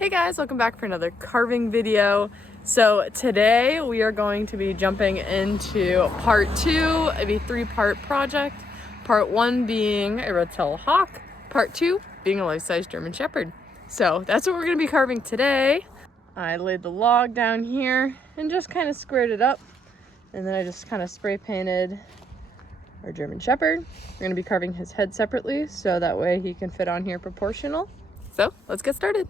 Hey guys, welcome back for another carving video. So today we are going to be jumping into part 2 of a 3-part project. Part 1 being a red-tailed hawk, part 2 being a life-sized German Shepherd. So that's what we're going to be carving today. I laid the log down here and just kind of squared it up, and then I just kind of spray painted our German Shepherd. We're going to be carving his head separately so that way he can fit on here proportional. So let's get started.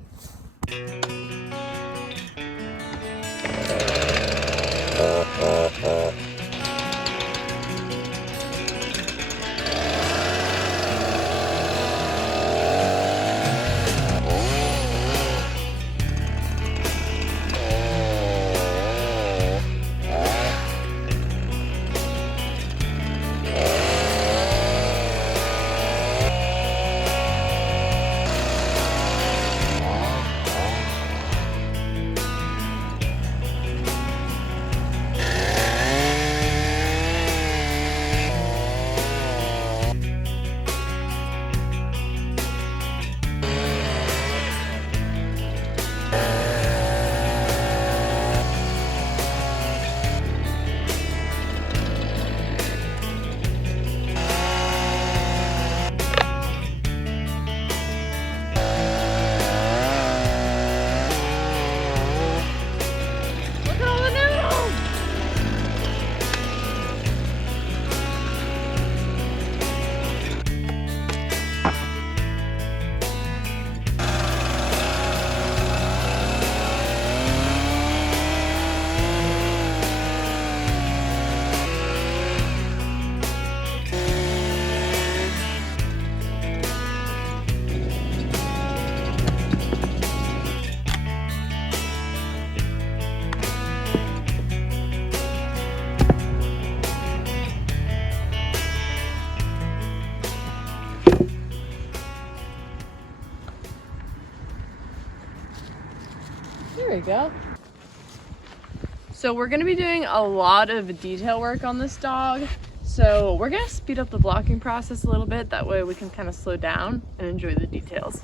There we go. So we're going to be doing a lot of detail work on this dog. So we're going to speed up the blocking process a little bit. That way we can kind of slow down and enjoy the details.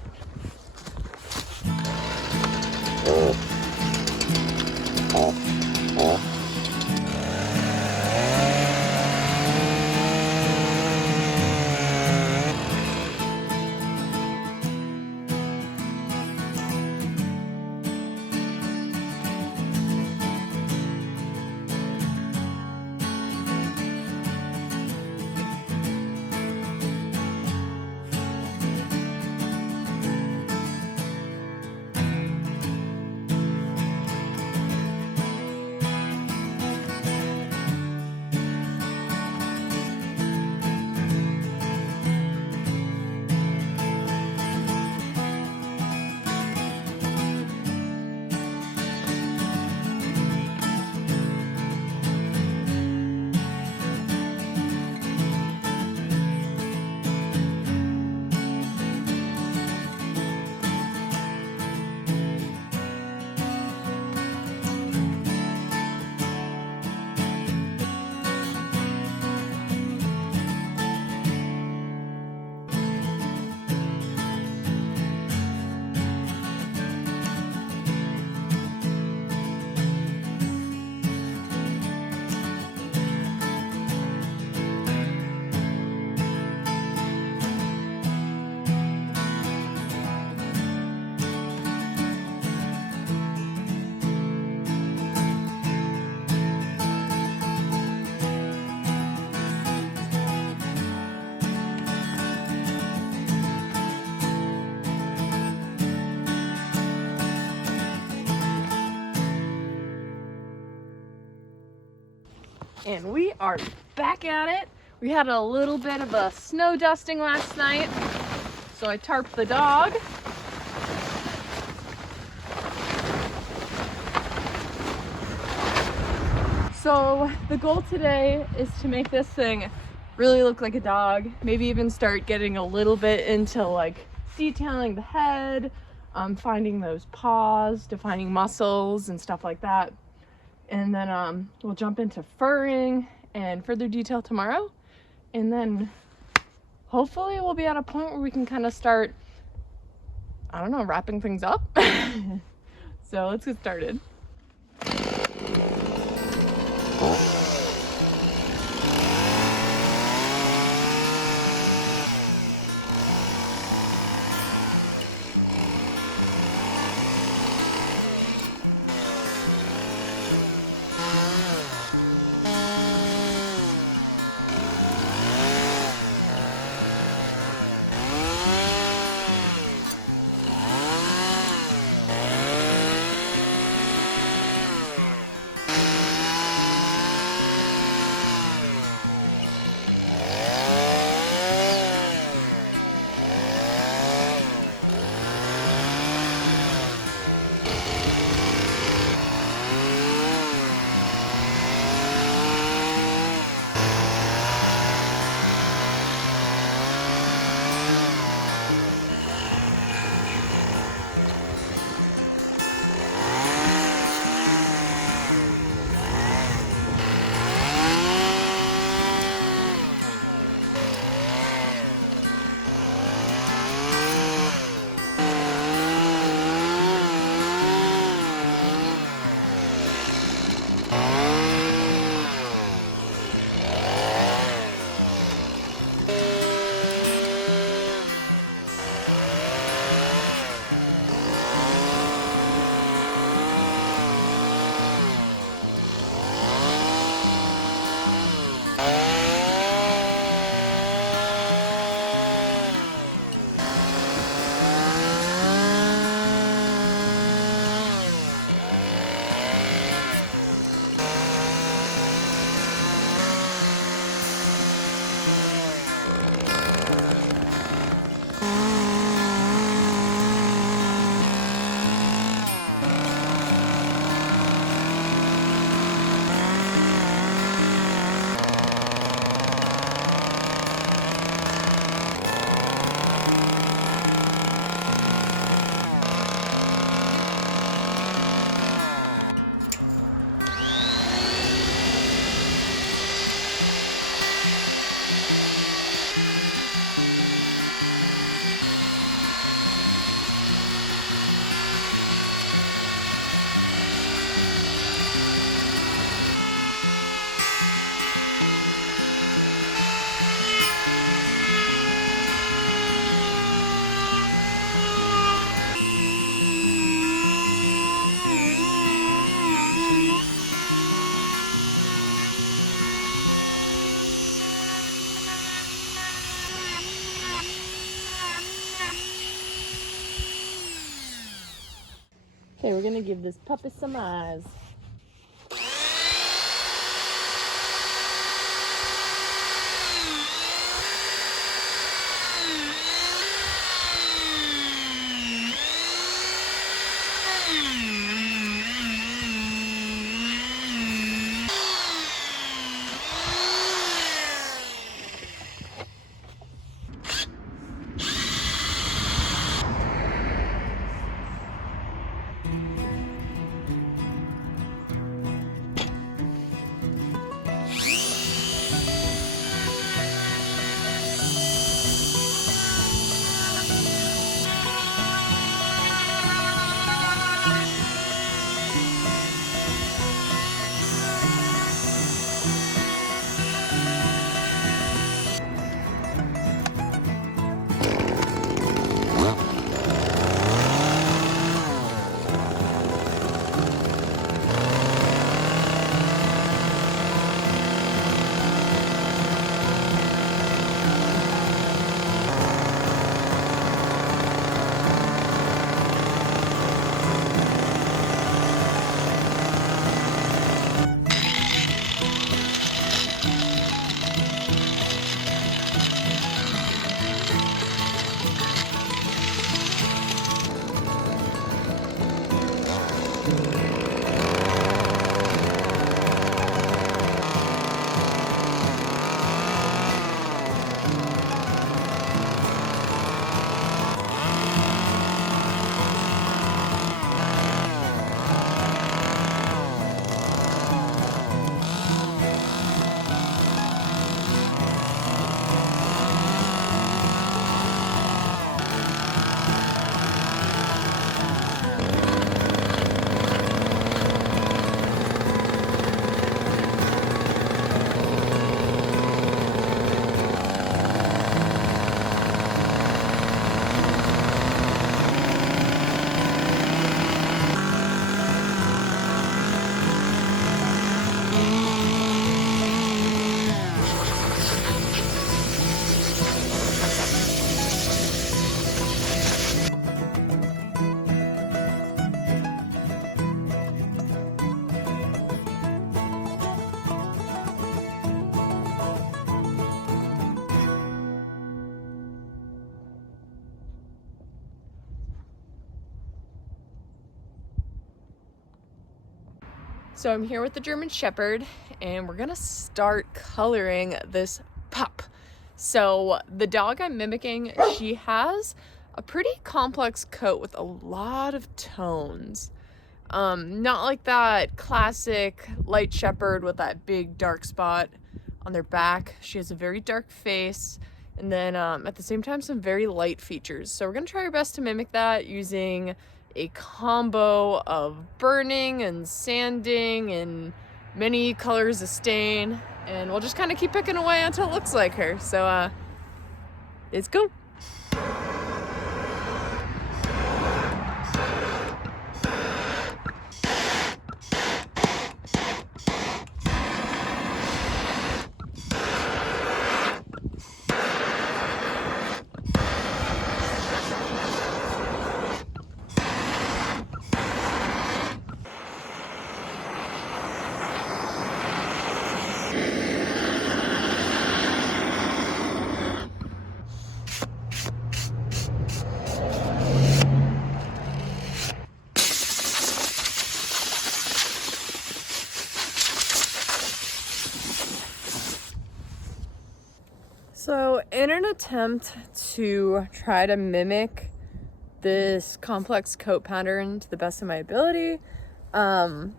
And we are back at it. We had a little bit of a snow dusting last night, so I tarped the dog. So the goal today is to make this thing really look like a dog, maybe even start getting a little bit into like detailing the head, finding those paws, defining muscles and stuff like that. And then we'll jump into furring and further detail tomorrow. And then hopefully we'll be at a point where we can kind of start I don't know, wrapping things up. So let's get started. Okay, we're gonna give this puppy some eyes. So I'm here with the German Shepherd, and we're gonna start coloring this pup. So the dog I'm mimicking, she has a pretty complex coat with a lot of tones. Not like that classic light shepherd with that big dark spot on their back. She has a very dark face, and then at the same time some very light features. So we're gonna try our best to mimic that using a combo of burning and sanding and many colors of stain, and we'll just kind of keep picking away until it looks like her. So let's go. So in an attempt to try to mimic this complex coat pattern to the best of my ability, I'm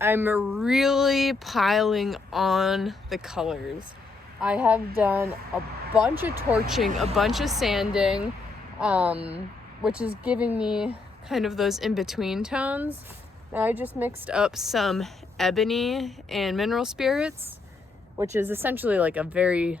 really piling on the colors. I have done a bunch of torching, a bunch of sanding, which is giving me kind of those in-between tones. Now I just mixed up some ebony and mineral spirits, which is essentially like a very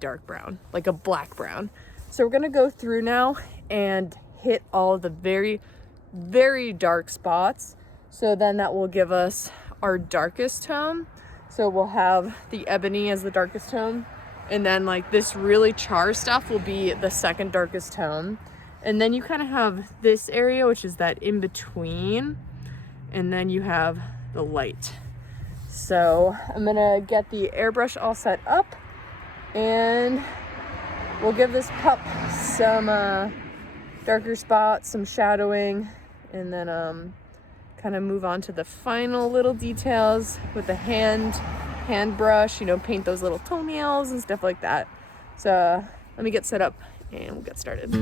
dark brown, like a black brown. So we're gonna go through now and hit all the very dark spots. So then that will give us our darkest tone. So we'll have the ebony as the darkest tone, and then like this really char stuff will be the second darkest tone. And then you kind of have this area, which is that in between, and then you have the light. So I'm gonna get the airbrush all set up, and we'll give this pup some darker spots, some shadowing, and then kind of move on to the final little details with the hand brush, you know, paint those little toenails and stuff like that. So let me get set up and we'll get started.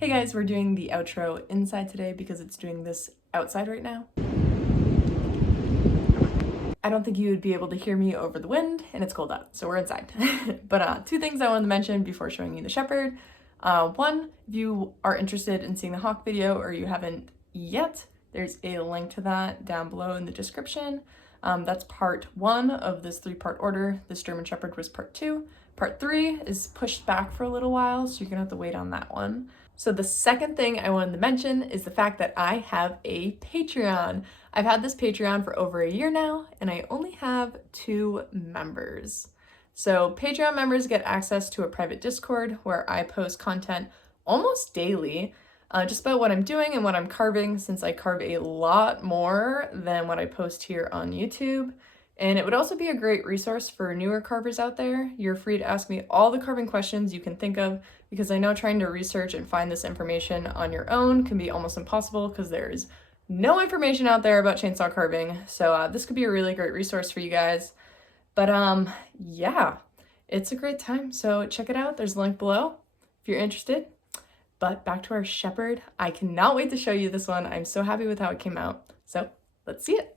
Hey guys, we're doing the outro inside today because it's doing this outside right now. I don't think you would be able to hear me over the wind, and it's cold out, so we're inside. But two things I wanted to mention before showing you the shepherd. One, if you are interested in seeing the hawk video or you haven't yet, there's a link to that down below in the description. That's part 1 of this 3-part order. This German Shepherd was part 2. Part 3 is pushed back for a little while, so you're gonna have to wait on that one. So the second thing I wanted to mention is the fact that I have a Patreon. I've had this Patreon for over a year now, and I only have 2 members. So Patreon members get access to a private Discord where I post content almost daily, just about what I'm doing and what I'm carving, since I carve a lot more than what I post here on YouTube. And it would also be a great resource for newer carvers out there. You're free to ask me all the carving questions you can think of, because I know trying to research and find this information on your own can be almost impossible because there's no information out there about chainsaw carving, so this could be a really great resource for you guys. But yeah, it's a great time, so check it out. There's a link below if you're interested. But back to our shepherd. I cannot wait to show you this one. I'm so happy with how it came out. So let's see it.